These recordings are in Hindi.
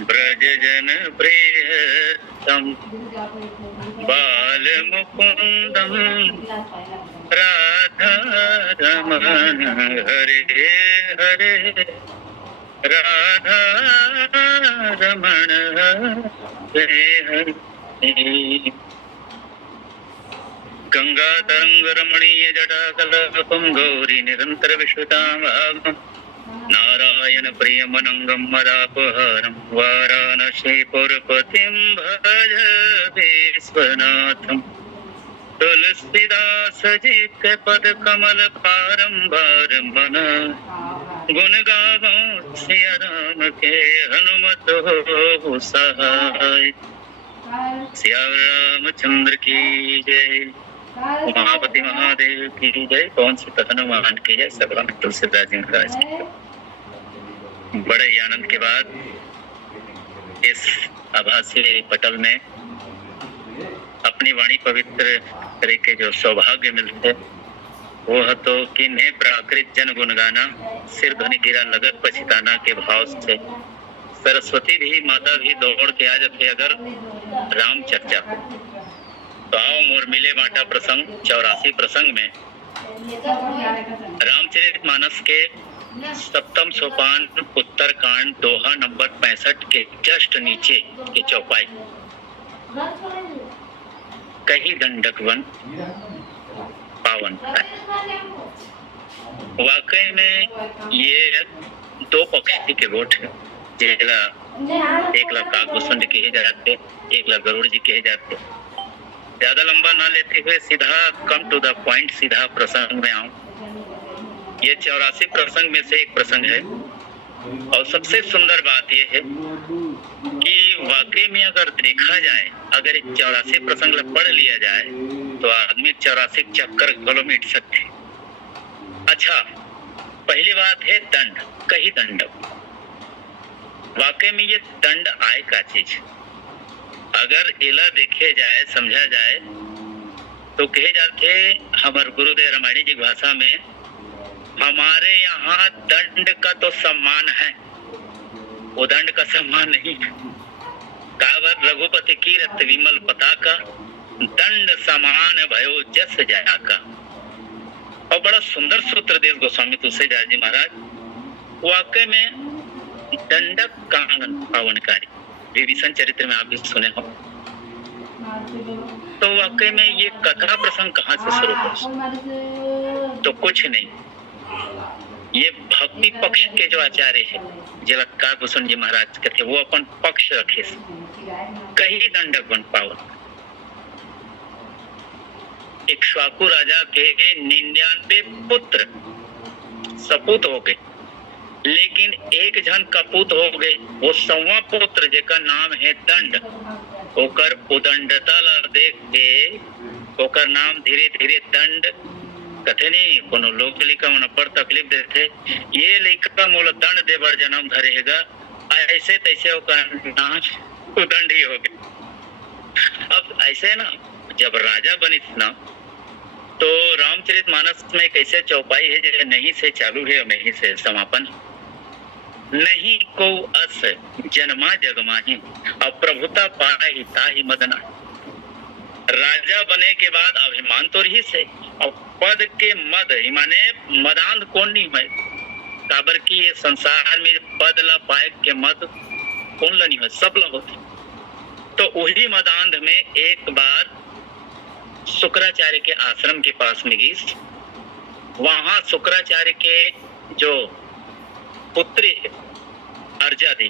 ब्रज जन प्रियतम बाल मुकुंदम राधा रमण हरे हरे राधा रमण हरे हरे। गंगा तरंग रमणीय जटा कलपम गौरी निरंतर विश्रुतां नारायण प्रियमनंगम मदापहारं वाराणसी पुरपतिं भज विश्वनाथं तुलसीदास जी के पद कमल बारंबार मन गुण गावों सिया राम के हनुमत हो सहाय। सिया रामचंद्र की जय, उमापति महादेव की जय, पवन सुत हनुमान की जय, सब राम तुलसीदास जी महाराज की। बड़े ही आनंद के बाद इस आभासी पटल में अपनी वाणी पवित्र करे के जो सौभाग्य मिलते वो है तो किन्हें प्राकृत जन गुणगाना सिर ध्वनि गिरा लगत पछिताना के भाव से सरस्वती भी माता भी दौड़ के आ जाते अगर राम चर्चा हो। तो आओ मोर मिले बांटा प्रसंग 84 प्रसंग में रामचरितमानस के सप्तम सोपान उत्तर कांड दोहा नंबर 65 के जस्ट नीचे की चौपाई कही दंडक वन पावन है। वाकई में ये दो पक्षी के वोट है, एक ला काकभूषण जी कहे जाते, एक ला गरुड़ जी कहे जाते। ज्यादा लंबा ना लेते हुए सीधा कम टू द पॉइंट सीधा प्रसंग में आऊं। ये 84 प्रसंग में से एक प्रसंग है और सबसे सुंदर बात यह है कि वाकई में अगर देखा जाए, अगर 84 प्रसंग पढ़ लिया जाए तो आदमी 84 चक्कर गलो मीट सकते। अच्छा, पहली बात है दंड, कही दंडक। वाकई में ये दंड आय का चीज अगर इला देखे जाए समझा जाए तो कहे जाते हमारे गुरुदेव रामायणी जी भाषा में हमारे यहाँ दंड का तो सम्मान है, वो दंड का सम्मान नहीं। कावर रघुपति कीरत विमल पताका दंड समान भयो जस जया का। और बड़ा सुंदर सूत्र देव गोस्वामी तुलसीदास जी महाराज वाकई में दंडक कांगन पावनकारी विभीषण चरित्र में आप भी सुने हो। तो वाकई में ये कथा प्रसंग कहाँ से शुरू हो? तो कुछ नहीं, ये भक्ति पक्ष के जो आचार्य है जलत्कार भूषण जी महाराज के थे, वो अपन पक्ष रखे कही दंडक वन पावन। इक्ष्वाकु राजा के 99 पुत्र सपूत हो गए, लेकिन एक जन कपूत हो गए, वो 100वां पुत्र जेका नाम है दंड, ओकर उदंडता ला देख के ओकर नाम धीरे धीरे दंड कथे नहीं। कोनो लोग लिखा मन पर तकलीफ देते, ये लिखा मोला दंड दे बर जन्म धरेगा, ऐसे तैसे ओकर नाम उदंड ही हो गए। अब ऐसे ना जब राजा बनिस ना तो रामचरितमानस में कैसे चौपाई है जो नहीं से चालू है और नहीं से समापन। नहीं को अस जन्मा जगमाही और प्रभुता पाही ताही मदना। राजा बने के बाद अभिमान तो रही से और पद के मद माने मदान कौन नहीं है। काबर की ये संसार में पद ला पाए के मद कौन ला नहीं है, सब ला होते। तो वही मदान में एक बार शुक्राचार्य के आश्रम के पास में गई, वहां शुक्राचार्य के जो पुत्री है अर्जा दी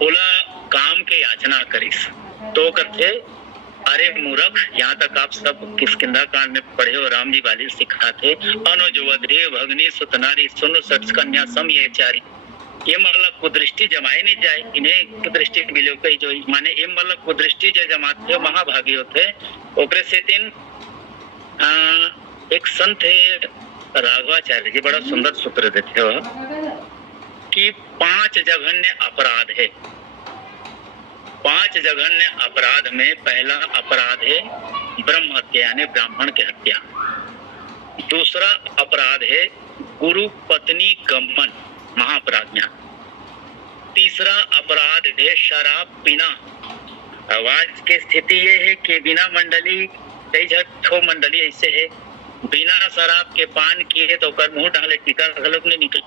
बोला काम के याचना करीस तो करते अरे मूर्ख, यहाँ तक आप सब किष्किंधा कांड में पढ़े हो, राम जी वाली सिखाते अनुजवध्रेय भगनी सुतनारी सुन सठ कन्या सम ये चारी। ये मतलब कुदृष्टि जमाए नहीं जाए, इन्हें कुदृष्टि मिलो कही जो माने ये मतलब कुदृष्टि जो जमाते महाभागी होते ओकरे से तीन एक संत है राघवाचार्य जी बड़ा सुंदर सूत्र देते हो कि 5 जघन्य अपराध है। 5 जघन्य अपराध में पहला अपराध है ब्रह्म हत्या यानी ब्राह्मण की हत्या। दूसरा अपराध है गुरु पत्नी गमन महाअपराध में। तीसरा अपराध है शराब पीना। अब आज की स्थिति ये है कि बिना मंडली कई ठो मंडली ऐसे है, बिना शराब के पान किए तो कर मुंह डाले टीका गलत नहीं निकल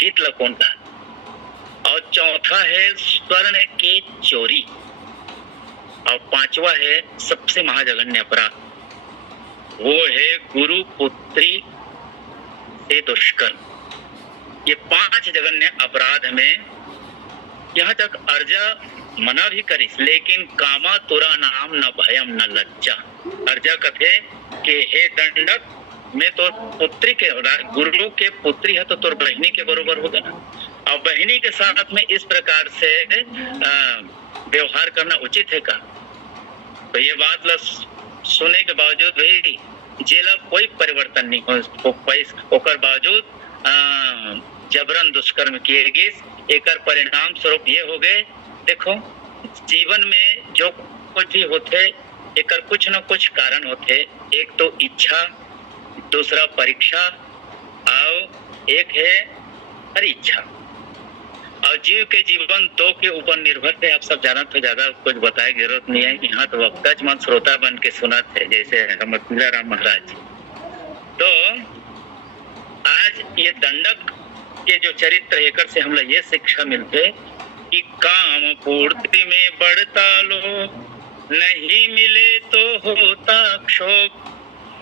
जीत ल कौन का। और चौथा है स्वर्ण के चोरी। और पांचवा है सबसे महाजघन्य अपराध, वो है गुरु पुत्री से दुष्कर्म। ये 5 जघन्य अपराध में यहाँ तक अर्जा मना भी करिस, लेकिन कामा तुरा नाम न भयम न लज्जा। अर्जा कथे कि हे दंडक, मैं तो पुत्री के गुरु के पुत्री है तो तोर बहनी के बरोबर होगा ना, और बहनी के साथ में इस प्रकार से व्यवहार करना उचित है का। तो ये बात ला सुने के बावजूद भी जेला कोई परिवर्तन नहीं हो, ओकर बावजूद जबरन दुष्कर्म किए गए। एकर परिणाम स्वरूप ये हो गए, देखो जीवन में जो कुछ भी होते एकर कुछ न कुछ कारण होते। एक तो इच्छा, दूसरा परीक्षा, और एक है परीक्षा। और जीव के जीवन 2 के ऊपर निर्भर है। आप सब जाना तो ज्यादा कुछ बताए जरूरत नहीं है, यहाँ तो वक्ता मन श्रोता बन के सुना थे जैसे राम महाराज। तो आज ये दंडक के जो चरित्र एकर से हम लोग ये शिक्षा मिलते कि काम पूर्ति में बढ़ता लोग, नहीं मिले तो होता क्षोभ,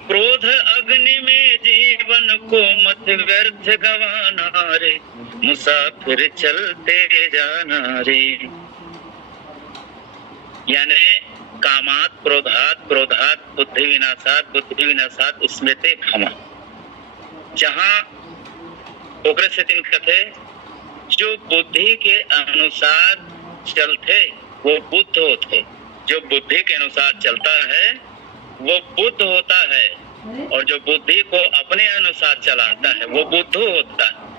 क्रोध अग्नि में जीवन को मत व्यर्थ गवाना रे, मुसाफिर चलते जाना रे। यानी कामात क्रोधात, क्रोधात बुद्धि विनाशात, बुद्धि विनाशात स्मृति भ्रम। जहाँ ओकरे से तीन कथे जो बुद्धि के अनुसार चलते वो बुद्ध होते, जो बुद्धि के अनुसार चलता है वो बुद्ध होता है, और जो बुद्धि को अपने अनुसार चलाता है वो बुद्ध होता है।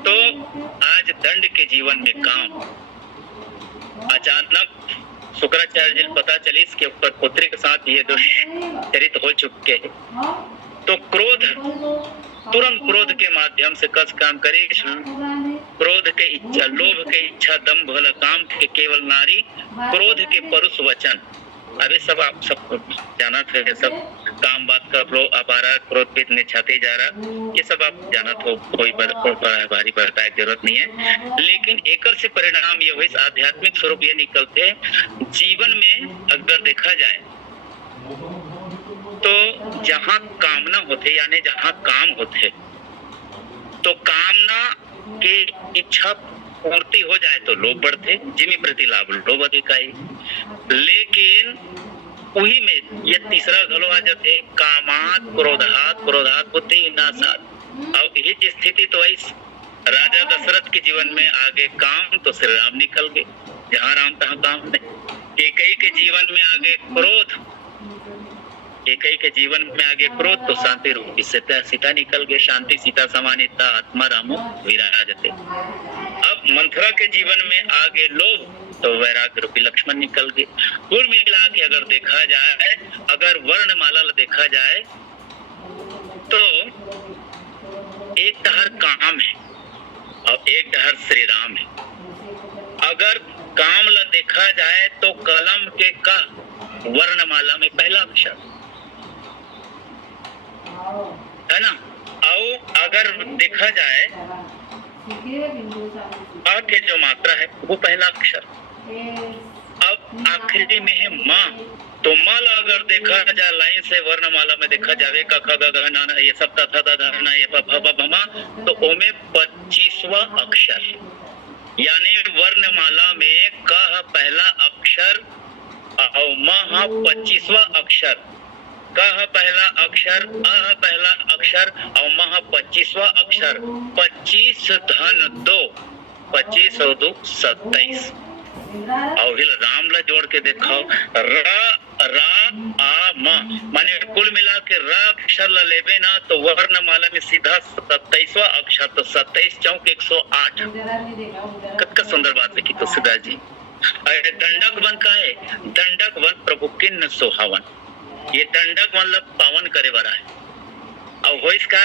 तो आज दंड के जीवन में काम अचानक शुक्राचार्य जी पता चली इसके ऊपर पुत्री के साथ ये दुष्चरित हो चुके हैं, तो क्रोध तुरंत क्रोध के माध्यम से कस काम करे। क्रोध के इच्छा, लोभ के इच्छा, दम्भ भला काम के केवल नारी, क्रोध के परुष वचन। अरे सब आप सब जाना थे, सब काम बात का अपारा क्रोध पे इतने छाते जा रहा, ये सब आप जाना तो कोई भारी बताए जरूरत नहीं है। लेकिन एकर से परिणाम ये हुए, आध्यात्मिक स्वरूप ये निकलते जीवन में अगर देखा जाए तो जहाँ कामना होते यानी जहाँ काम होते तो कामना के इच्छा पूर्ति हो जाए तो लोभ बढ़ते, जिमी प्रति लाभ लोभ अधिकाई। लेकिन वही में ये तीसरा घलो आ जाते कामात क्रोधात, क्रोधात बुद्धि विनाशात। और यही स्थिति तो ऐसी राजा दशरथ के जीवन में आगे काम तो श्री राम निकल गए, जहाँ राम तहाँ काम नहीं। कैकेयी के जीवन में आगे क्रोध, कैकेयी के जीवन में आगे क्रोध तो शांति रूपी सीता निकल गए। शांति सीता समानिता आत्मा रामो विराजते। अब मंथरा के जीवन में आगे लोभ तो वैराग्य रूपी लक्ष्मण निकल गए। कुल मिला के अगर देखा जाए, अगर वर्णमाला देखा जाए तो एक टहर काम है और एक टहर श्री राम है। अगर काम ला देखा जाए तो कलम के का वर्णमाला में पहला अक्षर है ना, और अगर देखा जाए अ के जो मात्रा है वो पहला अक्षर। अब आखिरी में है माँ, तो माल अगर देखा जाए लाइन से वर्णमाला में देखा जावे का ख ग घ न ये सब तथा धारणा ये प भ ब म, तो ओमे 25वां अक्षर। यानी वर्णमाला में क पहला अक्षर और म 25वां अक्षर। क पहला अक्षर, अ पहला अक्षर और म 25वां अक्षर। 25 धन 2, 25 और 2 27। और फिर राम ला जोड़ के देखो रा आ म, माने कुल मिला के र अक्षर ला लेबे ना तो वर्णमाला में सीधा 27वां अक्षर, तो 27 चौक 108। कतका सुंदर बात लिखी तो सुधा जी। अरे दंडक वन का है, दंडक वन प्रभु किन्न सोहावन। ये दंडक मतलब पावन करे वाला है। और हो इसका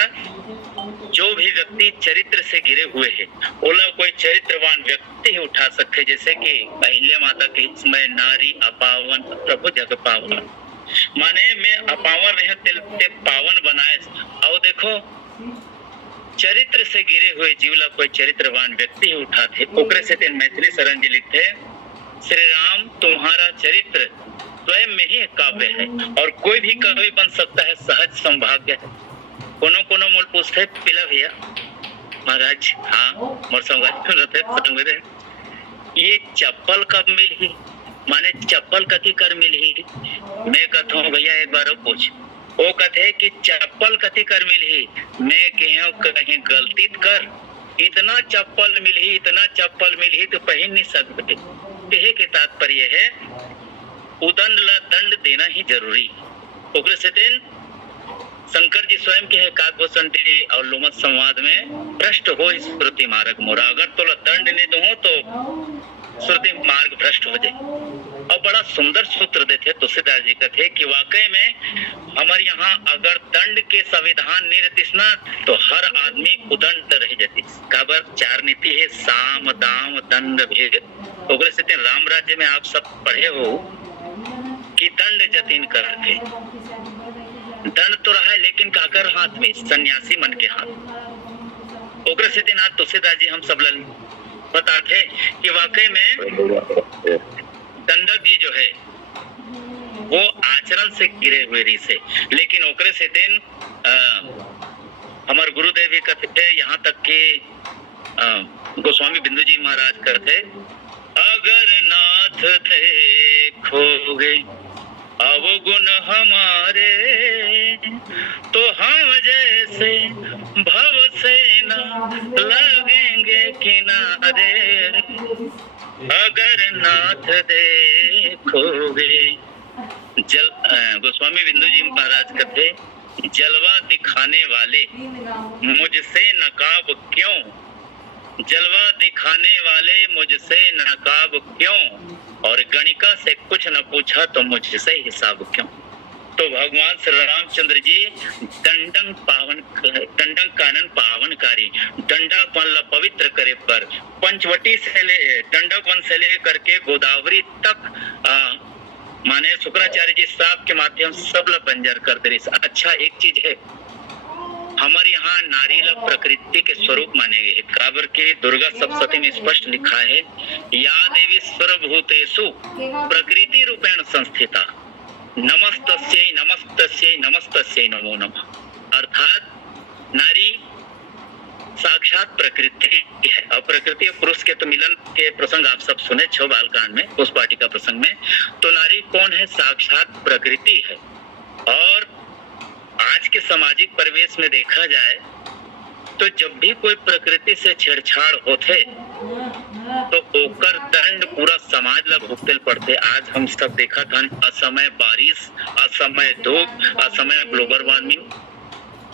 जो भी व्यक्ति चरित्र से घिरे हुए है ओला कोई चरित्रवान व्यक्ति ही उठा सकते, जैसे कि अहिल्या माता के इसमें नारी अपावन प्रभु जग पावन, माने मैं अपावन रहे ते पावन बनाए। और देखो चरित्र से घिरे हुए जीवला कोई चरित्रवान व्यक्ति ही उठाते। ओकरे से तेन मैथिली शरण जी लिखते, श्री राम तुम्हारा चरित्र स्वयं में ही काव्य है और कोई भी कवि बन सकता है, सहज सौभाग्य है। कोनो कोनो मूल पूछते पिला भैया महाराज, हाँ मोर संग ये चप्पल कब मिली, माने चप्पल कथी कर मिली। मैं कहता हूँ भैया एक बार पूछ, वो कथे कि चप्पल कथी कर मिली, मैं कहीं गलती कर, इतना चप्पल मिली इतना चप्पल मिली तो पहन नहीं सकते। कहे के तात्पर्य है उदंड ला दंड देना ही जरूरी। ओकरे से तेन शंकर जी स्वयं के काकभूषण और लोमत संवाद में भ्रष्ट हो श्रुति मार्ग मोरा, अगर तो दंड नहीं दो तो श्रुति मार्ग भ्रष्ट हो जाए। और बड़ा सुंदर सूत्र देते तुलसीदास जी का थे कि वाकई में हमारे यहाँ अगर दंड के संविधान नहीं रहतीस ना तो हर आदमी उदंड रह जाती। काबर चार नीति है, साम दाम दंड भेद। ओकरे से राम राज्य में आप सब पढ़े हो कि दंड जतीन करके, दंड तो रहा है लेकिन काकर हाथ में, सन्यासी मन के हाथ। ओकरे से दिन आज तुलसीदास जी हम सब बताते कि वाकई में दंडक जी जो है वो आचरण से गिरे हुए री से, लेकिन ओकरे से दिन हमारे गुरुदेव भी कहते यहाँ तक कि गोस्वामी बिंदु जी महाराज कहते, अगर नाथ देखोगे अवगुण हमारे तो हम जैसे भव से न लगेंगे किनारे। अगर नाथ देखोगे जल गोस्वामी बिंदु जी महाराज कहते, जलवा दिखाने वाले मुझसे नकाब क्यों, जलवा दिखाने वाले मुझसे नकाब क्यों, और गणिका से कुछ न पूछा तो मुझसे हिसाब क्यों। तो भगवान श्री रामचंद्र जी दंडन कानन पावनकारी, दंडक वन पवित्र करे पर पंचवटी से ले दंडक वन से ले करके गोदावरी तक माने शुक्राचार्य जी साहब के माध्यम सब ला बंजर कर दे। अच्छा एक चीज है हमारे यहाँ नारी ला प्रकृति के स्वरूप माने गए। काबर के दुर्गा सप्तशती में स्पष्ट लिखा है, या देवी सर्वभूतेषु प्रकृति रूपेण संस्थिता नमस्तस्यै नमस्तस्यै नमस्तस्यै नमो नमः। अर्थात नारी साक्षात प्रकृति है। और प्रकृति और पुरुष के तो मिलन के प्रसंग आप सब सुने छो बालकांड में, उस पार्टी का प्रसंग में। तो नारी कौन है? साक्षात प्रकृति है। और आज के सामाजिक परिवेश में देखा जाए तो जब भी कोई प्रकृति से छेड़छाड़ होते तो ओकर दंड पूरा समाज ला भुगतल पड़ते। आज हम सब देखा था असमय बारिश, असमय धूप, असमय ग्लोबल वार्मिंग,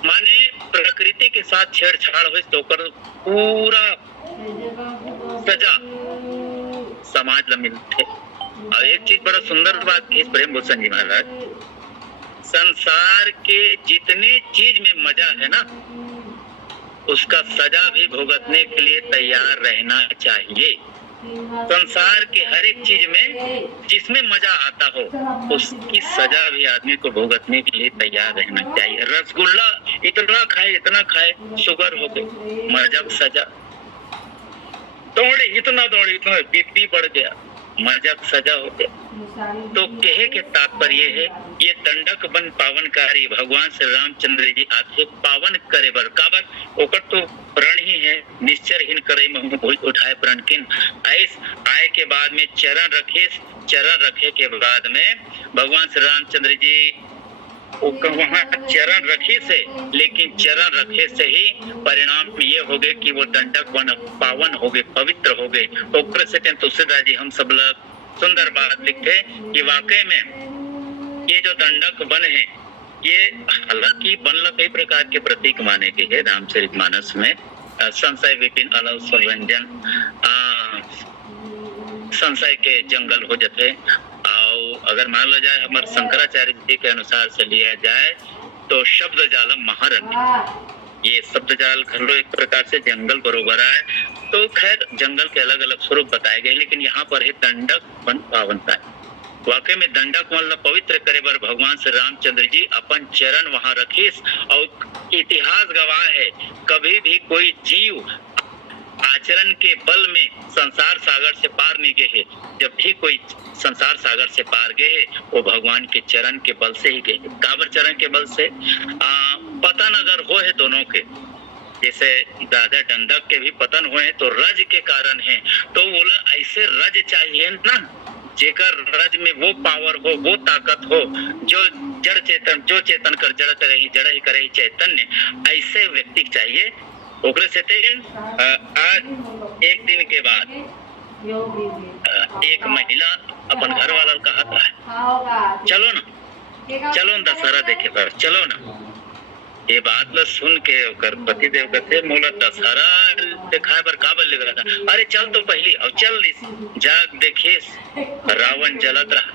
माने प्रकृति के साथ छेड़छाड़ हो तो ओकर पूरा सजा समाज ला मिलते। और एक चीज बड़ा सुंदर बात की प्रेम भूषण जी महाराज, संसार के जितने चीज में मजा है ना उसका सजा भी भुगतने के लिए तैयार रहना चाहिए। संसार के हर एक चीज में जिसमें मजा आता हो उसकी सजा भी आदमी को भुगतने के लिए तैयार रहना चाहिए। रसगुल्ला इतना खाए शुगर हो गई, मजा सजा, दौड़े इतना बीपी बढ़ गया, मजा सजा हो गया। तो कहे के तात्पर्य है ये दंडक बन पावनकारी भगवान श्री रामचंद्र जी आते पावन करे बर। काबर ओकर तो प्रण ही है, निश्चरहीन करे महु उठाए प्रण किन। ऐस आए के बाद में चरण रखे के बाद में भगवान श्री रामचंद्र जी वहाँ चरण रखी से, लेकिन चरण रखे से ही परिणाम ये हो गए कि वो दंडक बन पावन हो गए, पवित्र हो गए। तुलसीदास जी हम सब लोग सुंदर बात लिखते कि वाकई में ये जो दंडक बन है ये हालांकि बन कई प्रकार के प्रतीक माने गए है रामचरितमानस में। संशय विपिन अलव स्वरंजन, संशय के जंगल हो जाते। और अगर मान लो जाए हमारे शंकराचार्य जी के अनुसार से लिया जाए तो शब्द जालम महारण्य, ये शब्द जाल कर लो एक प्रकार से जंगल बरोबर है। तो खैर जंगल के अलग अलग स्वरूप बताए गए, लेकिन यहाँ पर है दंडक वन पावनता। वाकई में दंडक वन ला पवित्र करे बर भगवान श्री रामचंद्र जी अपन चरण वहां रखीस। और इतिहास गवाह है कभी भी कोई जीव आचरण के बल में संसार सागर से पार नहीं गए है। जब भी कोई संसार सागर से पार गए है वो भगवान के चरण के बल से ही गए। काबर चरण के बल से पतन अगर हो है दोनों के, जैसे दादा दंडक के भी पतन हुए हैं तो रज के कारण है। तो बोला ऐसे रज चाहिए ना, जेकर रज में वो पावर हो, वो ताकत हो, जो जड़ चेतन, जो चेतन कर जड़ करे ही जड़ ही करे ही चैतन्य, ऐसे व्यक्ति चाहिए। ओकरे से आज एक दिन के बाद एक महिला अपन घर वाला कहा था चलो ना दशहरा देखे पर चलो ना। ये बात ला सुन के ओकर पति देव कहते मोला दशहरा दिखाए बर काबर लग रहा था। अरे चल तो पहली और चल जाग देखिस रावण जलत रहा।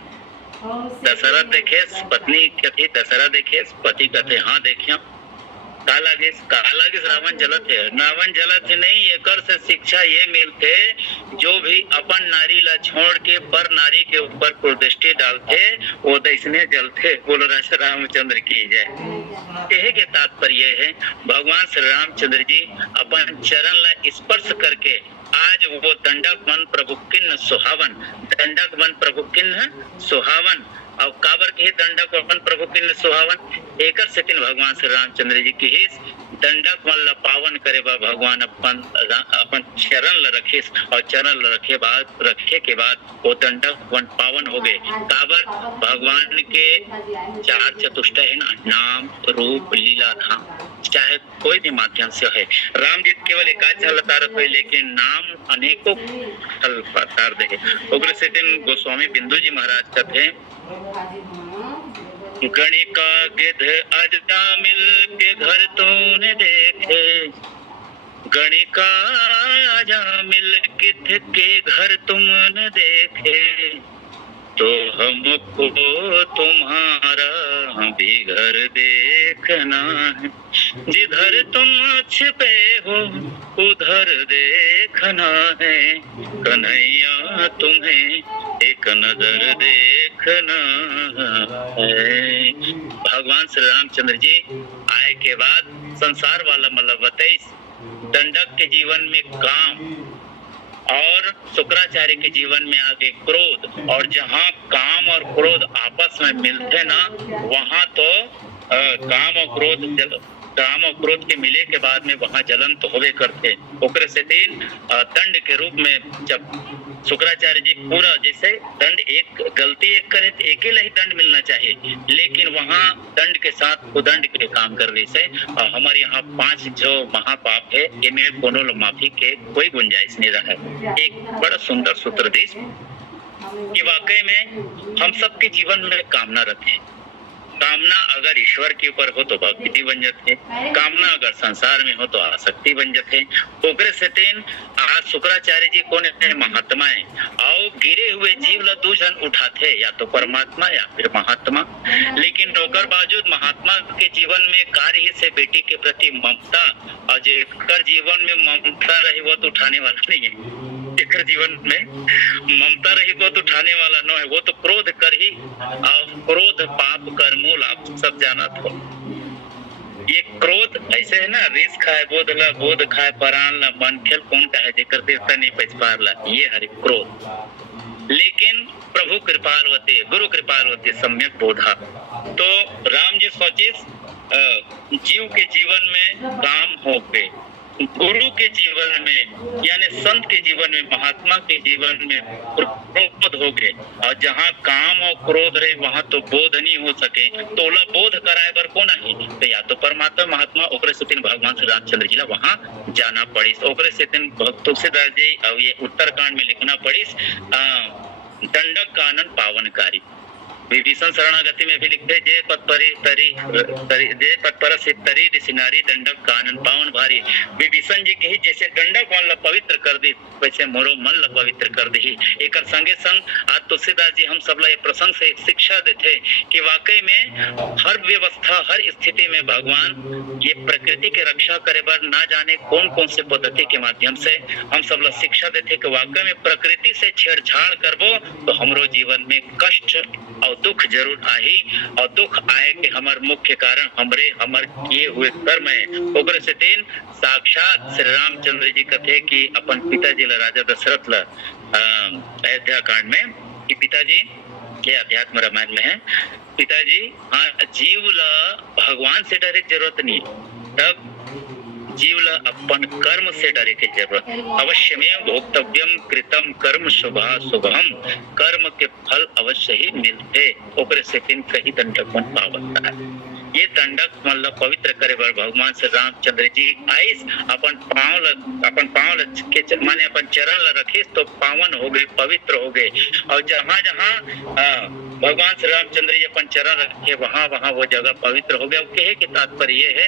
दशहरा देखेस पत्नी कथी दशहरा देखेस पति कहते हाँ देखिया का लागिस रावण जलत है। रावण जलत है नहीं, एकर से शिक्षा ये मिलते जो भी अपन नारी ला छोड़ के पर नारी के ऊपर कुदृष्टि डालते वो दैसने जलते। बोलो राजा रामचंद्र की जय। कहे के तात्पर्य है भगवान श्री रामचंद्र जी अपन चरण ला स्पर्श करके आज वो दंडक वन प्रभु किन्न सुहावन, दंडक वन प्रभु किन्न सुहावन। और काबर के दंडक वन प्रभु किन्न सुहावन एकर सेकंड भगवान श्री रामचंद्र जी की हिस दंडक वन ला पावन करे बा भगवान अपन चरण ला रखिस। और चरण ला रखे के बाद वो दंडक वन पावन हो गए। काबर भगवान के चार चतुष्टय है ना, नाम रूप लीला धाम, चाहे कोई भी माध्यम से है। राम जी केवल एक झल तारत हुई लेकिन नाम अनेकों फल तार दे। ओकरे से दिन गोस्वामी बिंदु जी महाराज कहते हैं गणिका गिद्ध अजदा मिल के घर तूने देखे, गणिका आजा मिल गिद्ध के घर तुमने देखे, तो हमको तुम्हारा भी घर देखना है, जिधर तुम छिपे हो उधर देखना है, कन्हैया तुम्हें एक नजर देखना है। भगवान श्री रामचंद्र जी आए के बाद संसार वाला मतलब 22 दंडक के जीवन में काम और शुक्राचार्य के जीवन में आगे क्रोध। और जहाँ काम और क्रोध आपस में मिलते ना वहाँ तो काम और क्रोध के मिले के बाद में वहाँ जलन तो होवे करते। ओकरे से दिन दंड के रूप में जब शुक्राचार्य जी पूरा जैसे दंड एक गलती एक करे तो एक ही दंड मिलना चाहिए, लेकिन वहाँ दंड के साथ कुदंड के काम कर रही से हमारे यहाँ 5 जो महापाप है इनमें कोनो माफी के कोई गुंजाइश नहीं रहा। एक बड़ा सुंदर सूत्र देश कि वाकई में हम सबके जीवन में कामना रखें। कामना अगर ईश्वर के ऊपर हो तो भक्ति बन जाते, कामना अगर संसार में हो तो आसक्ति बन जाते। ओकरे से तेन आज शुक्राचार्य जी कौन है महात्मा है और गिरे हुए जीव ला दूषण उठाते या तो परमात्मा या फिर महात्मा। लेकिन नौकर बावजूद महात्मा के जीवन में कार्य ही से बेटी के प्रति ममता और जेकर जीवन में ममता रही वो तो उठाने वाला नहीं है। जेकर जीवन में ममता रही वो तो उठाने वाला न है, वो तो क्रोध कर ही और क्रोध पाप कर मूल आप सब जाना था। ये क्रोध ऐसे है ना, रिस खाए बोध ला बोध खाए परान ला मन खेल कौन का है जेकर देवता नहीं पच पार ला, ये हरि क्रोध। लेकिन प्रभु कृपालवते गुरु कृपालवते सम्यक बोधा। तो राम जी सोचिस जीव के जीवन में काम हो गए, गुरु के जीवन में यानी संत के जीवन में महात्मा के जीवन में क्रोध हो गए। और जहाँ काम और क्रोध रहे वहाँ तो बोध नहीं हो सके, तो बोध कराए बर को नहीं तो या तो परमात्मा महात्मा ओकरे से तीन भगवान श्री रामचंद्र जी ला वहाँ जाना पड़ी। ओकरे से तीन तुलसीदास जी और ये उत्तरकांड में लिखना पड़ी दंडक कानन पावनकारी। विभीषण शरणागति में भी लिखते जे पद परी तरी तरी जे पद परस तरी ऋषिनारी दंडक कानन पावन भारी। विभीषण जी के ही जैसे दंडक मन ला पवित्र कर दी वैसे मोरो मन ला पवित्र कर दी। एक संगे संग आज तुलसीदास जी हम सब ला ये प्रसंग से एक शिक्षा देते कि वाकई में हर व्यवस्था हर स्थिति में भगवान ये प्रकृति के रक्षा करे बर ना जाने कौन कौन से पद्धति के माध्यम से हम सब ला शिक्षा देते कि वाकई में प्रकृति से छेड़छाड़ करबो तो हमरो जीवन में कष्ट और दुख जरूर आही। और दुख आए के हमार मुख्य कारण हमरे हमर किए हुए कर्म है। ओकरे से तीन साक्षात श्री रामचंद्र जी कथे कि अपन पिताजी ला राजा दशरथ ला अयोध्या कांड में कि पिताजी ये अध्यात्म रामायण में है, पिताजी हाँ जीव ला भगवान से डरे जरूरत नहीं, तब जीव ला अपन कर्म से डरे के जरूरत। अवश्य में भोक्तव्यम कृतम कर्म शुभा शुभम, कर्म के फल अवश्य ही मिलते। ओकरे से फिर कहीं दंडक मन पावता है। ये दंडक मन ला पवित्र करे बर भगवान श्री रामचंद्र जी आइस अपन पांव के माने अपन चरण ला रखिस तो पावन हो गए पवित्र हो गए। और जहाँ जहाँ भगवान श्री रामचंद्र जी अपन चरण रखे वहाँ वहाँ वो जगह पवित्र हो गया। कहे कि तात्पर्य ये है,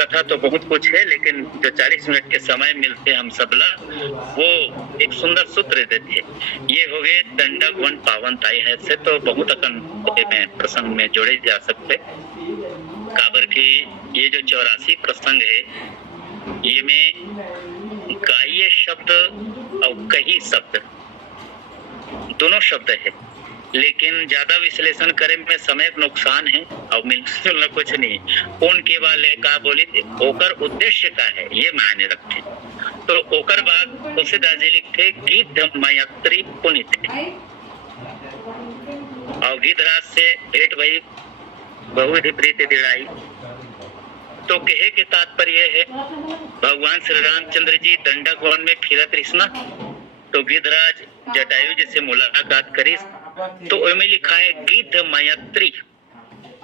कथा तो बहुत कुछ है लेकिन जो 40 मिनट के समय मिलते हम सब ला वो एक सुंदर सूत्र देते। ये हो गए दंडक वन पावन ताई है से तो बहुत अकन में प्रसंग में जोड़े जा सकते। काबर की ये जो 84 प्रसंग है ये में गाये शब्द और कही शब्द दोनों शब्द है, लेकिन ज्यादा विश्लेषण करे में समय नुकसान है और मिलना कुछ नहीं। कौन के वाले का बोली थे ओकर उद्देश्य का है ये मायने रखते। तो ओकर बाद तुलसीदास जी लिखते गिद्ध मयत्री पुनित और गिद्धराज से भेंट भई बहुत ही प्रीति दिलाई। तो कहे के तात्पर्य है भगवान श्री रामचंद्र जी दंडक वन में फिरत रिश्ना तो गिद्धराज जटायु जी से मुलाकात करीस तो उसमें लिखा है गिद्ध मैत्री।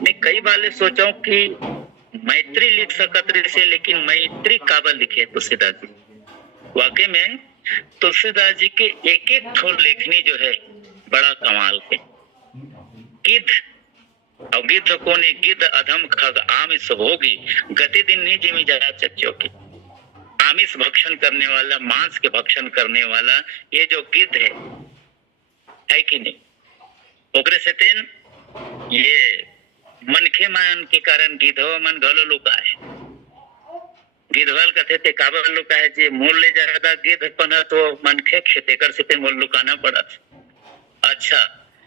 मैं कई बार सोचा कि मैत्री लिख सकत से लेकिन मैत्री काबर लिखे तुलसीदास जी। वाकई में तुलसीदास जी के एक एक ठो लेखनी जो है बड़ा कमाल के। गिद्ध और गिद्ध कोने गिद्ध अधम खग आमिष भोगी गति दिन नहीं जिमी जा चच्चो की। आमिष भक्षण करने वाला मांस के भक्षण करने वाला ये जो गिद्ध है कि नहीं। ओकरे से तेन ये मनखे मन के कारण गिद्धवा मन घलो लुका है। गिद्धवाल कथे ते काबर लुका है जे मोल ले ज्यादा गिद्ध पना तो मनखे खेते कर से ते मोल लुकाना पड़ा। अच्छा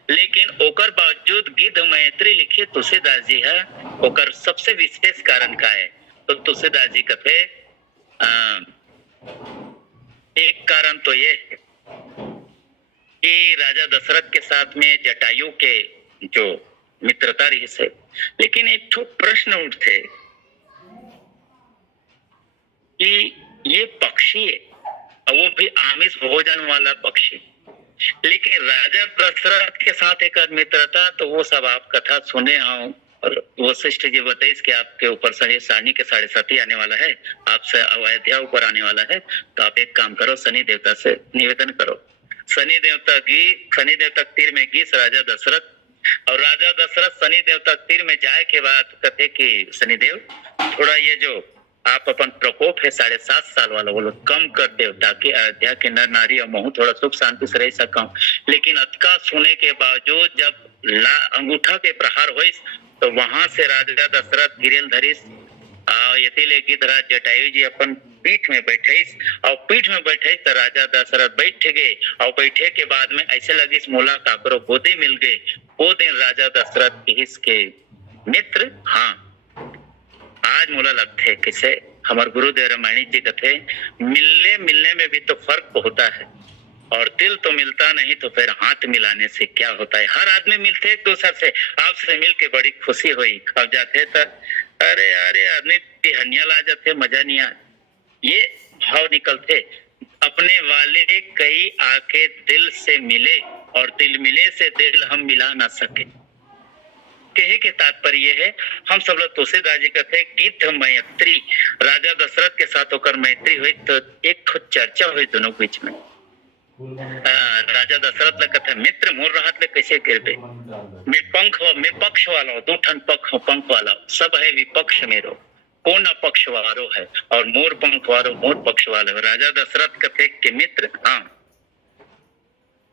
लेकिन ओकर बावजूद गिद्ध मैत्री लिखे तुलसीदास जी है ओकर सबसे विशेष कारण का है। तो तुलसीदास जी कथे एक कारण तो ये है कि राजा दशरथ के साथ में जटायु के जो मित्रता रही से, लेकिन एक ठो प्रश्न उठते कि ये पक्षी है और वो भी आमिष भोजन वाला पक्षी, लेकिन राजा दशरथ के साथ एक मित्रता तो वो सब आप कथा सुने हो। और वशिष्ठ जी बताइए कि आपके ऊपर सारणी के 7.5 आने वाला है, आपसे अयोध्या ऊपर आने वाला है, तो आप एक काम करो शनि देवता से निवेदन करो। शनि देवता तीर में गीस राजा दशरथ और राजा दशरथ शनि देवता तीर में जाए के बाद कहते कि शनिदेव थोड़ा ये जो आप अपन प्रकोप है 7.5 साल वाला वो लोग कम कर दे ताकि अयोध्या के नर नारी और महू थोड़ा सुख शांति से रह सकूं। लेकिन अतका सुने के बावजूद जब अंगूठा के प्रहार हुई तो वहां से राजा दशरथ गिरेल धरिस यतिले गिद्धराज जटायु जी अपन पीठ में बैठे और पीठ में बैठे तो राजा दशरथ बैठ गए और बैठे के बाद में ऐसे लगी मोला काकरो गोदे मिल गए। वो दिन राजा दशरथ के मित्र हाँ आज मोला लगते किसे हमारे गुरुदेव रामायणी जी कथे मिलने में भी तो फर्क होता है और दिल तो मिलता नहीं तो फिर हाथ मिलाने से क्या होता है। हर आदमी मिलते एक दूसरे से, आपसे मिल के बड़ी खुशी हुई। अब जाते तो अरे आदमी बिहनिया ला जाते मजा नहीं आ, ये भाव निकलते अपने वाले कई आके दिल से मिले और दिल मिले से दिल हम मिला ना सके। कहे के तात्पर्य है हम सब लोग तुलसीदास जी कहते गिद्ध मैत्री राजा दशरथ के साथ होकर मैत्री हुई तो एक चर्चा हुई दोनों बीच में राजा दशरथ ले कथे मित्र मोर रहत ले कैसे गिरबे, मैं पंख मैं पक्ष वाला हूँ, दो ठन पंख वाला सब है विपक्ष मेरो, कौन अपक्ष वारो है, और मोर पंख वारो मोर पक्ष वाले हो। राजा दशरथ कथे के मित्र हाँ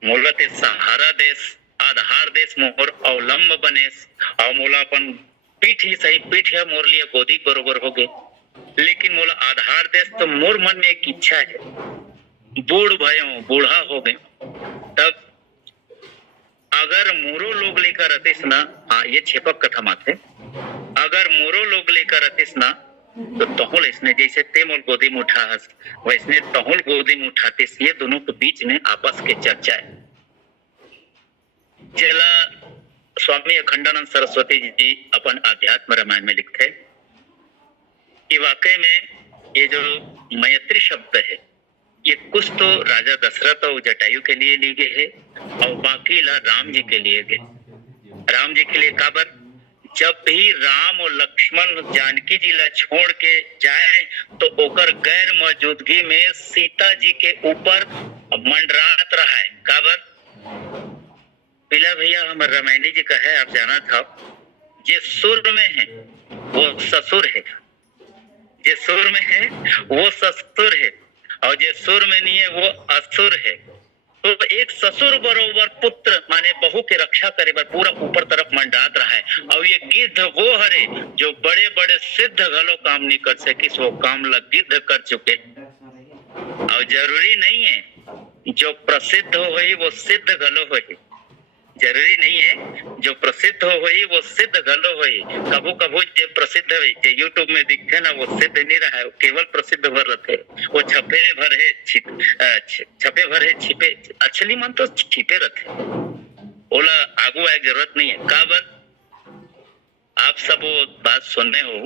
मोला ते सहारा देश आधार देश मोर अवलंब बनेस, और मोला अपन पीठ ही सही पीठ है मोर लिए गोदी बरोबर हो गए, लेकिन मोला आधार देश तो मोर मन में एक इच्छा है, बूढ़ भयो बूढ़ा हो गए, तब अगर मोरो लोग लेकर अतिस ना, हाँ ये छेपक कथा माथे, अगर मोरो लोग लेकर अतिस ना तो तहुल इसने जैसे ते मोल गोदी में उठा हस वैसने तहुल गोदी में उठातिस। ये दोनों के बीच में आपस के चर्चा है। जेला स्वामी अखंडानंद सरस्वती जी अपन आध्यात्म रामायण में लिखते कि वाकई में ये जो मैत्री शब्द है ये कुछ तो राजा दशरथ और जटायु के लिए ली गई है और बाकी ला राम जी के लिए गए। राम जी के लिए काबर, जब भी राम और लक्ष्मण जानकी जी ला छोड़ के जाए तो ओकर गैर मौजूदगी में सीता जी के ऊपर मंडरात रहा है। काबर पिला भैया हमारे रामायणी जी का है, आप जाना था, जे सुर में है वो ससुर है, जे सुर में है वो ससुर है, और जे सुर में नहीं है वो असुर है। तो एक ससुर बरोबर पुत्र माने बहू के रक्षा करे बर पूरा ऊपर तरफ मंडात रहा है। और ये गिद्ध वो हरे जो बड़े बड़े सिद्ध घलो काम नहीं कर सके, वो काम ला गिद्ध कर चुके। और जरूरी नहीं है जो प्रसिद्ध हो वही वो सिद्ध घलो हो, जरूरी नहीं है जो प्रसिद्ध हो वही वो सिद्ध घलो हो। कभू कभू जो प्रसिद्ध है जो यूट्यूब में दिखते ना वो सिद्ध नहीं रहा है, वो केवल प्रसिद्ध भर रहते, वो छपे भर है छपे भर है छिपे, असली मन तो छिपे रहते, ओला आगू आए जरूरत नहीं है। काबर आप सब वो बात सुनने हो,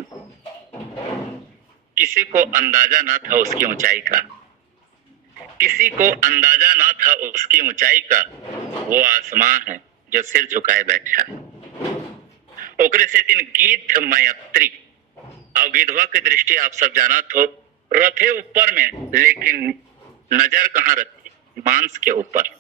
किसी को अंदाजा ना था उसकी ऊंचाई का, किसी को अंदाजा ना था उसकी ऊंचाई का, वो आसमां है जो सिर झुकाए बैठा है। ओकरे से तीन गिद्ध मैत्री, और गिद्धवा की दृष्टि आप सब जाना तो रथे ऊपर में, लेकिन नजर कहाँ रहती, मांस के ऊपर।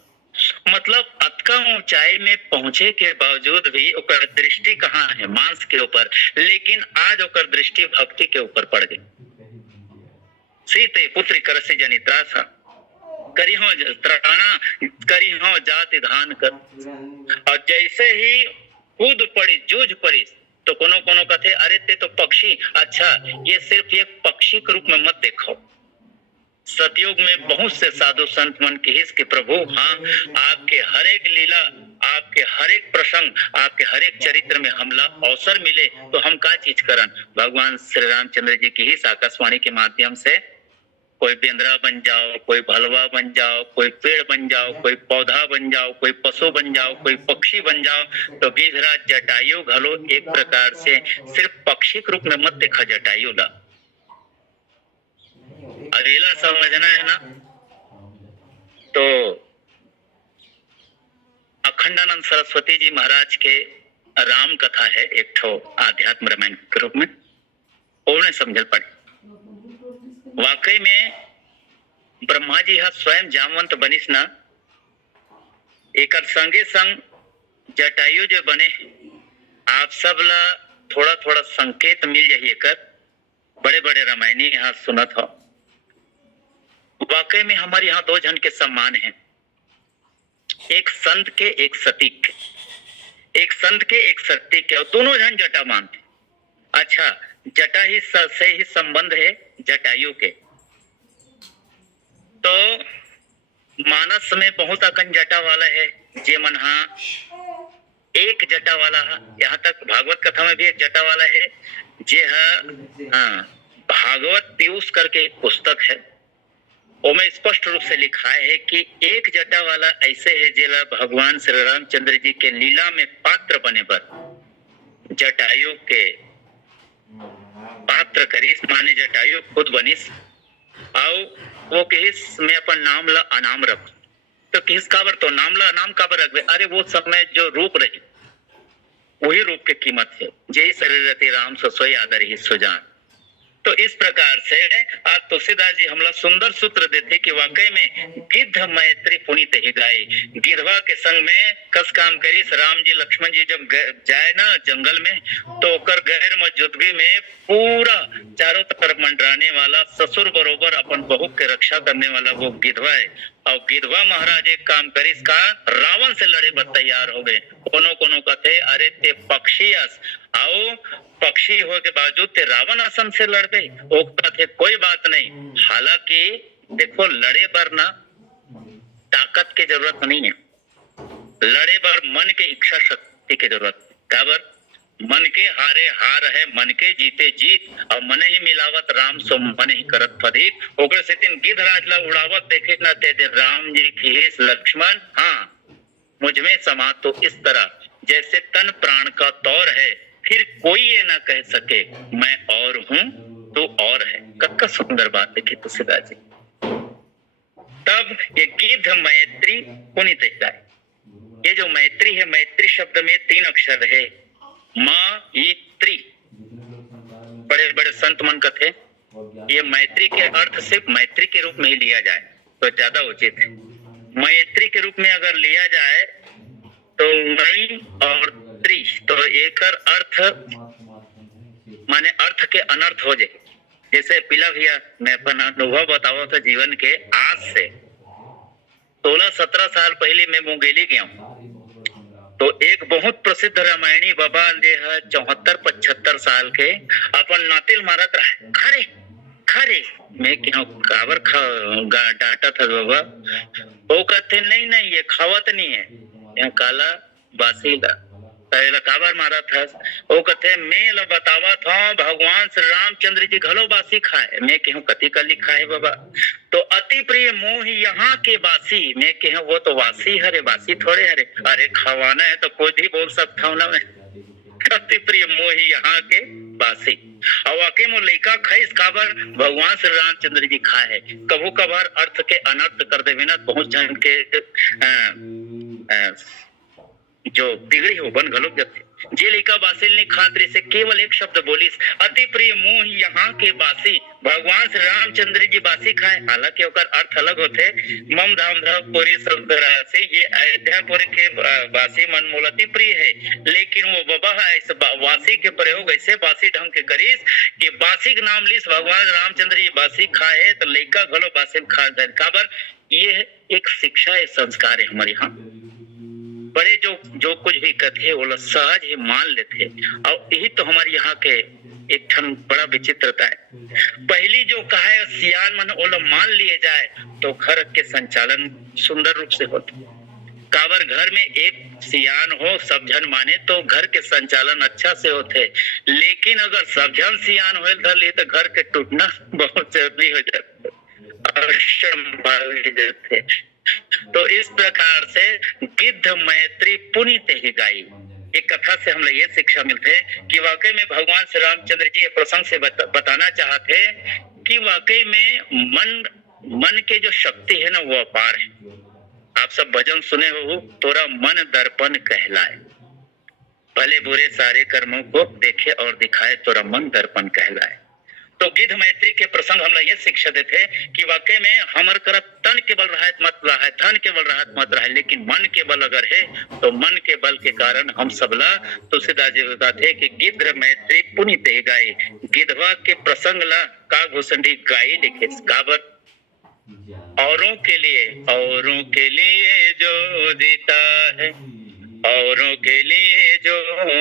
मतलब अतका ऊंचाई में पहुंचे के बावजूद भी ओकर दृष्टि कहाँ है, मांस के ऊपर, लेकिन आज ओकर दृष्टि भक्ति के ऊपर पड़ गई। सीते पुत्री कर से जनित्रा सा करी हो त्राणा करी हो जाति धान कर, और जैसे ही कूद पड़ी जूझ पड़ी तो कोनो कोनो कहते अरे ते तो पक्षी, अच्छा ये सिर्फ एक पक्षी के रूप में मत देखो। सतयुग में बहुत से साधु संत मन की हिस के प्रभु हाँ आपके हर एक लीला, आपके हर एक प्रसंग, आपके हर एक चरित्र में हमला अवसर मिले तो हम का चीज करन। भगवान श्री रामचंद्र जी की हिस आकाशवाणी के माध्यम से कोई बेंद्रा बन जाओ, कोई भलवा बन जाओ, कोई पेड़ बन जाओ, कोई पौधा बन जाओ, कोई पशु बन जाओ, कोई पक्षी बन जाओ। तो गिद्धराज जटायु घलो एक प्रकार से सिर्फ पक्षी के रूप में मत देखा जटायु ला, अगेला समझना है ना। तो अखंडानंद सरस्वती जी महाराज के राम कथा है एक ठो आध्यात्म रामायण के रूप में, उन्हें समझल पड़े। वाकई में ब्रह्मा जी हा स्वयं जामवंत बनिस ना, एकर संगे संग जटायु जो बने आप सब ला थोड़ा थोड़ा संकेत मिल जाही एकर, बड़े बड़े रामायणी यहाँ सुनत हो। वाकई में हमारे यहाँ दो जन के सम्मान हैं, एक संत के एक सतीक के, एक संत के एक सतीक के, और दोनों जन जटा मानते। अच्छा जटा ही से ही संबंध है जटायु के। तो मानस में बहुत अकन जटा वाला है, जे मन हाँ एक जटा वाला है, यहाँ तक भागवत कथा में भी एक जटा वाला है, जे हाँ भागवत पीयूष करके एक पुस्तक है, उसमें स्पष्ट रूप से लिखा है कि एक जटा वाला ऐसे है जेला भगवान श्री रामचंद्र जी के लीला में पात्र बने पर जटायु के पात्र करीस, माने जटायु खुद बनिस, आओ वो किस में अपन नाम ला अनाम रख। तो किस काबर तो नाम ला अनाम काबर रख, अरे वो समय जो रूप रही वही रूप के कीमत है, जय शरीर रति राम ससोई आदर ही सुजान। तो इस प्रकार से आज तुलसीदास जी हमला सुंदर सूत्र देते कि वाकई में गिद्ध मैत्री पुनीत ही गाय। गिरवा के संग में कस काम करी राम जी लक्ष्मण जी जब जाए ना जंगल में, तो ओकर गैर मौजूदगी में पूरा चारों तरफ मंडराने वाला, ससुर बरोबर अपन बहू के रक्षा करने वाला वो गिधवा है। और गिधवा महाराज एक काम करिस का, रावण से लड़े पर तैयार हो गए। कोनो कोनो कथे अरे ते पक्षी आओ, पक्षी हो के बावजूद ते रावण आसन से लड़ गए। वो कथे कोई बात नहीं, हालांकि देखो लड़े पर ना ताकत की जरूरत नहीं है, लड़े पर मन के इच्छा शक्ति की जरूरत है। काबर मन के हारे हार है, मन के जीते जीत, और मन ही मिलावत राम सो मन ही करत फदीत। ओकर से तीन गिद्ध राज ला उड़ावत देखे ना ते राम जी खीस लक्ष्मण, हाँ मुझ में समा तो इस तरह जैसे तन प्राण का तौर है, फिर कोई ये ना कह सके मैं और हूँ तो और है। कक्का सुंदर बात देखी तुलसीदास जी। तब ये गिद्ध मैत्री पुनीत गाय। ये जो मैत्री है, मैत्री शब्द में 3 अक्षर है, मैत्री। बड़े बड़े संत मन कथे ये मैत्री के अर्थ सिर्फ मैत्री के रूप में ही लिया जाए तो ज्यादा उचित है। मैत्री के रूप में अगर लिया जाए तो मई और त्री, तो एक अर्थ माने अर्थ के अनर्थ हो जाए। जैसे पिला भैया मैं अपना अनुभव बताओ तो जीवन के, आज से 16-17 साल पहले मैं मुंगेली गया हूँ, तो एक बहुत प्रसिद्ध रामायणी बाबा जे है 74-75 साल के, अपन नातिल मारत रहे खरे खरे। मैं क्यों काबर डांटा था बाबा, वो कहते नहीं नहीं ये खावत नहीं है, यहाँ काला बासी ला काबर मारा था। वो कहते मैं ला बतावा था भगवान श्री रामचंद्र जी घलो बासी खाए। मैं कहूँ कति का लिखा है बाबा, तो अति प्रिय मोह यहाँ के बासी। मैं कहूँ वो तो वासी हरे, बासी थोड़े हरे। अरे खवाना है तो कोई भी बोल सकता हूँ ना मैं, अति प्रिय मोह यहाँ के बासी। और वाकई में लड़का खाए इस काबर भगवान श्री रामचंद्र जी खाए है। कभू कभार अर्थ के अनर्थ कर देवे ना, पहुंच जान के जो बिगड़ी हो बन घलोक जाते। जे लड़का बासिल ने खातरे से केवल एक शब्द बोलिस, अति प्रिय मोह यहाँ के बासी, भगवान श्री रामचंद्र जी बासी खाए। हालांकि ओकर अर्थ अलग होते, मम धाम धाम पूरी शब्द से ये अयोध्यापुर के बासी मन मोल अति प्रिय है। लेकिन वो बाबा ऐसे वासी के प्रयोग ऐसे बासी ढंग के करीस कि बासी के नाम लिस भगवान रामचंद्र जी बासी खाए, तो लड़का घलो बासी खा जाए। काबर ये एक शिक्षा है, संस्कार है हमारे यहाँ। बड़े जो कुछ भी कथे वो लोग सहज ही मान लेते, और यही तो हमारे यहाँ के एक ठन बड़ा विचित्रता है। पहली जो कहा है सियान मन वो लोग मान लिए जाए तो घर के संचालन सुंदर रूप से होते। काबर घर में एक सियान हो सब जन माने तो घर के संचालन अच्छा से होते, लेकिन अगर सब जन सियान हो धर तो घर के टूटना बहुत जरूरी हो जाते, जाते। तो इस प्रकार से गिद्ध मैत्री पुनीत ही गाई। एक कथा से हम लोग ये शिक्षा मिलते है कि वाकई में भगवान श्री रामचंद्र जी ये प्रसंग से बताना चाहते कि वाकई में मन के जो शक्ति है ना वो अपार है। आप सब भजन सुने हो, तोरा मन दर्पण कहलाए, भले बुरे सारे कर्मों को देखे और दिखाए, तोरा मन दर्पण कहलाए। तो गिद्ध मैत्री के प्रसंग हम लोग ये शिक्षा देते कि वाकई में हमर करत तन के बल रहत मत रहे, धन के बल रहत मत रहे, लेकिन मन के बल अगर है तो मन के बल के कारण हम सबला तुलसीदास जी बताते कि गिद्ध मैत्री पुनीत ही गाय। गिद्धवा के प्रसंग ला का घुसंडी गाय लिखे काबर औरों के लिए जो जीता है, औरों के लिए जो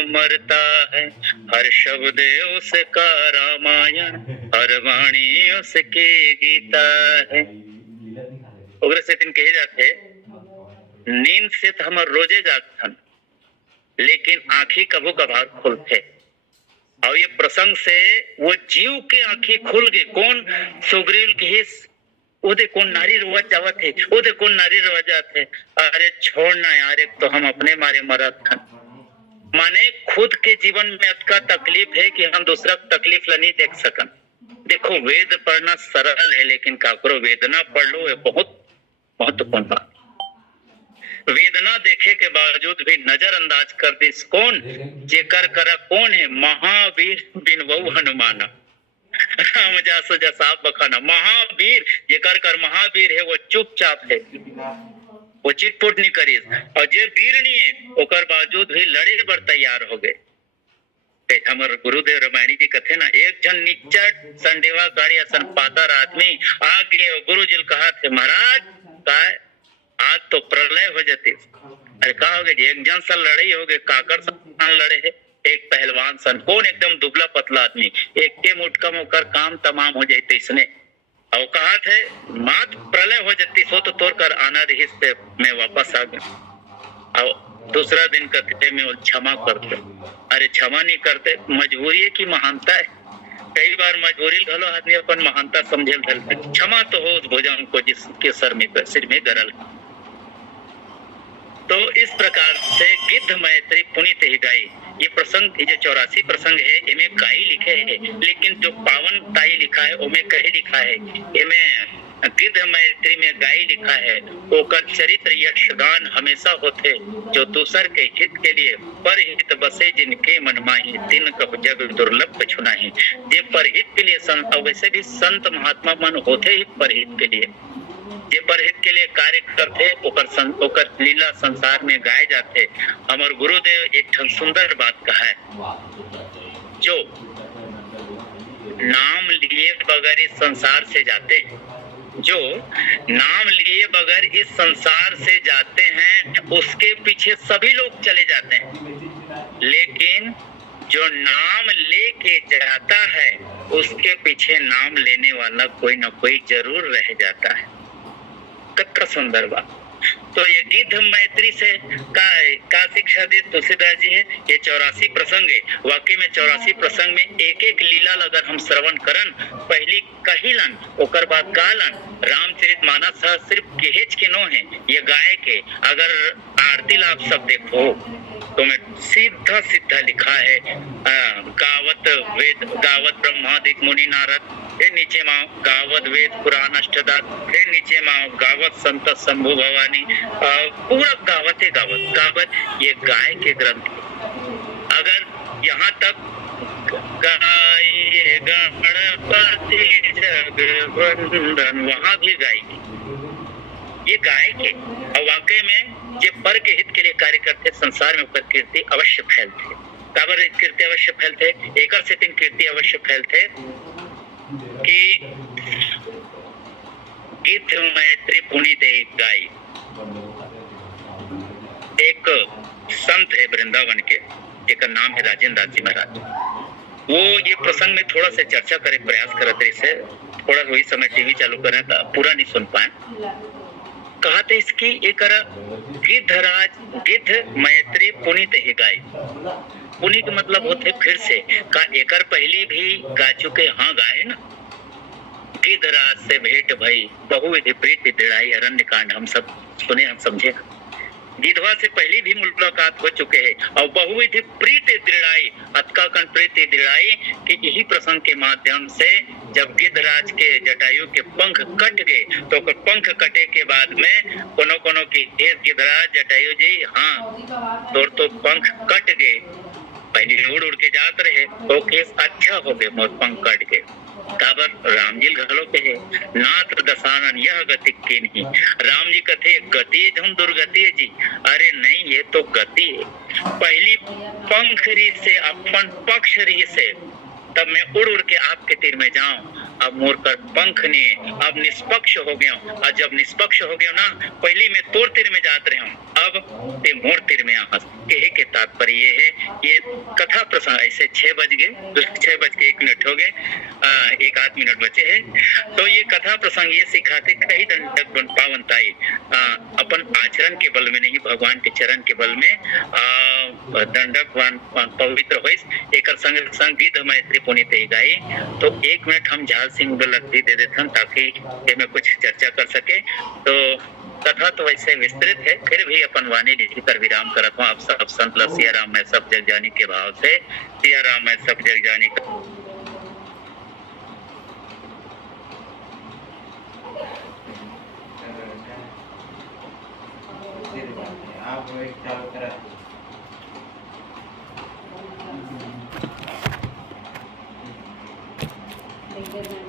मरता है, हर शब्द उसका रामायण, हर वाणी उसकी गीता है। उग्र से दिन कहे जाते नींद से तो हम रोजे जागथन, लेकिन आंखी कभू कभार खुलते। और ये प्रसंग से वो जीव के आंखें खुल गए। कौन सुग्रीव के हिस्स ओदे कौन नारी रोवा जावत है, ओदे कौन नारी रोवा जात है। अरे छोड़ना यार, एक तो हम अपने मारे मरत हन। माने खुद के जीवन में अतका तकलीफ है कि हम दूसरा तकलीफ ला नहीं देख सकन। देखो वेद पढ़ना सरल है, लेकिन काकरो वेदना पढ़ लो ये बहुत महत्वपूर्ण बात। वेदना देखे के बावजूद भी नजरअंदाज कर दिस कौन, जेकर करा कौन है, महावीर बिन बहु हनुमाना। राम जासो जसा बखाना। महावीर जेकर कर महावीर है वो चुपचाप है, वो चिटपुट नहीं करी। और जे वीर नहीं है ओकर बावजूद भी लड़े बर तैयार हो गए। हमारे गुरुदेव रामायणी जी कथे ना, एक जन निच्चट संडेवा गाड़ी असन पातर आदमी आ गए, गुरु जी कहा थे महाराज का आज तो प्रलय हो जाती। अरे कहा हो गए, एक जन सन लड़ाई हो गए, काकर सन लड़े है, एक पहलवान सन, कौन एकदम दुबला पतला आदमी, एक के मुटका होकर काम तमाम हो जाते इसने। और कहा थे मात प्रलय हो जाती सो तो तोड़ कर आना रही से मैं वापस आ गया। और दूसरा दिन कहते मैं क्षमा करते। अरे क्षमा नहीं करते, मजबूरी है कि महानता है। कई बार मजबूरी घलो आदमी अपन महानता समझे, क्षमा तो हो उस भुजंग को जिसके सिर में गरल। तो इस प्रकार से गिद्ध मैत्री पुनीत ही गाई। ये प्रसंग, ये 84 प्रसंग है, इनमें गाई लिखे है, लेकिन जो पावन ताई लिखा है उनमें कहे लिखा है, इनमें गिद्ध मैत्री में गाई लिखा है। ओकर चरित्र यशगान हमेशा होते, जो दूसर के हित के लिए पर हित बसे जिनके मन माही, तिन कब जग दुर्लभ कछु नाही। जे परहित के लिए संत, वैसे भी संत महात्मा मन होते ही परहित के लिए, जे परहित के लिए कार्य करते ओकर लीला संसार में गाए जाते। हमारे गुरुदेव एक सुंदर बात कहा है, जो नाम लिए बगैर इस संसार से जाते, जो नाम लिए बगैर इस संसार से जाते हैं उसके पीछे सभी लोग चले जाते हैं, लेकिन जो नाम लेके जाता है उसके पीछे नाम लेने वाला कोई ना कोई जरूर रह जाता है। कितना सुंदर बात। तो ये गिद्ध मैत्री से का शिक्षा दे तुलसीदास जी है। ये 84 प्रसंग है, वाकई में 84 प्रसंग में एक एक लीला अगर हम श्रवण करन, पहली कहिलन ओकर बाद गालन। रामचरितमानस सिर्फ केहेज के नो है, ये गाय के अगर आरती आप सब देखो तो मैं सीधा सीधा लिखा है, गावत वेद गावत ब्रह्मादिक मुनि नारद, फिर नीचे माँ गावत वेद पुराण अष्टदात, फिर नीचे माँ गावत संत शंभु भवानी, पूरा गावत है गावत ये गाय के ग्रंथ। अगर यहाँ तक गाय गणपति जगवंदन वहां भी गाएगी, ये गाय के। और वाकई में जे पर के हित के लिए कार्य करते संसार में ऊपर कीर्ति अवश्य फैलते। काबर कीर्ति अवश्य फैलते, एकर से तीन कीर्ति अवश्य फैलते कि गिद्ध मैत्री पुनीत गाई। एक संत है वृंदावन के, जिसका नाम है राजेंद्र दास जी महाराज। वो ये प्रसंग में थोड़ा सा चर्चा करे प्रयास करते से, थोड़ा वही समय टीवी चालू करें तो पूरा नहीं सुन पाए। कहा था इसकी एक गिद्ध मैत्री पुनीत ही गाई। पुनीत मतलब होते फिर से का एकर पहली भी गा चुके, हाँ गाए ना। गिद्ध राज से भेंट भई, बहुविधि प्रीति दृढ़ाई, अरण्य कांड हम सब सुने, हम समझे। गिद्धवा से पहले भी मुलाकात हो चुके हैं और बहुविधि प्रीति दृढ़ाई, अतकाकन प्रीति दृढ़ाई कि यही प्रसंग के माध्यम से जब गिद्धराज के जटायु के पंख कट गए, तो पंख कटे के बाद में कोनो कोनो की गिद्धराज जटायु जी, हाँ तो पंख कट गए, पहले उड़ उड़ के जात रहे, तो केस अच्छा हो गए, मोर पंख कट गए। काबर राम जी घलो के है, नाथ दसानन यह गति की नहीं। राम जी कथे गति है हम दुर्गति है जी, अरे नहीं ये तो गति है। पहली पंख री से अपन पक्ष री से, तब मैं उड़ उड़ के आपके तीर में जाऊं। अब मोर कर पंख ने अब निष्पक्ष हो गया, और जब निष्पक्ष हो गया ना, पहली मैं तोर तीर में जात रहे हूँ, अब ते मोर तीर में आहस। कहे के तात्पर्य ये है, ये कथा प्रसंग ऐसे 6 बज गए, 6:01 हो गए, 1 मिनट बचे हैं। तो ये कथा प्रसंग ये सिखाते कई दंडक पावनताई अपन आचरण के बल में नहीं, भगवान के चरण के बल में दंडक पवित्र हो। एक संग गिद्ध मैत्री पुनीत गाई। तो 1 मिनट हम झाल सिंह लगती दे देते हैं ताकि में कुछ चर्चा कर सके। तो कथा तो वैसे विस्तृत है, फिर भी अपन वाणी लिखी कर विराम करता हूँ। आप सब संत सिया राम मैं सब जग जानी के भाव से, सिया राम मैं सब जग जानी का आप एक चालू करा। देना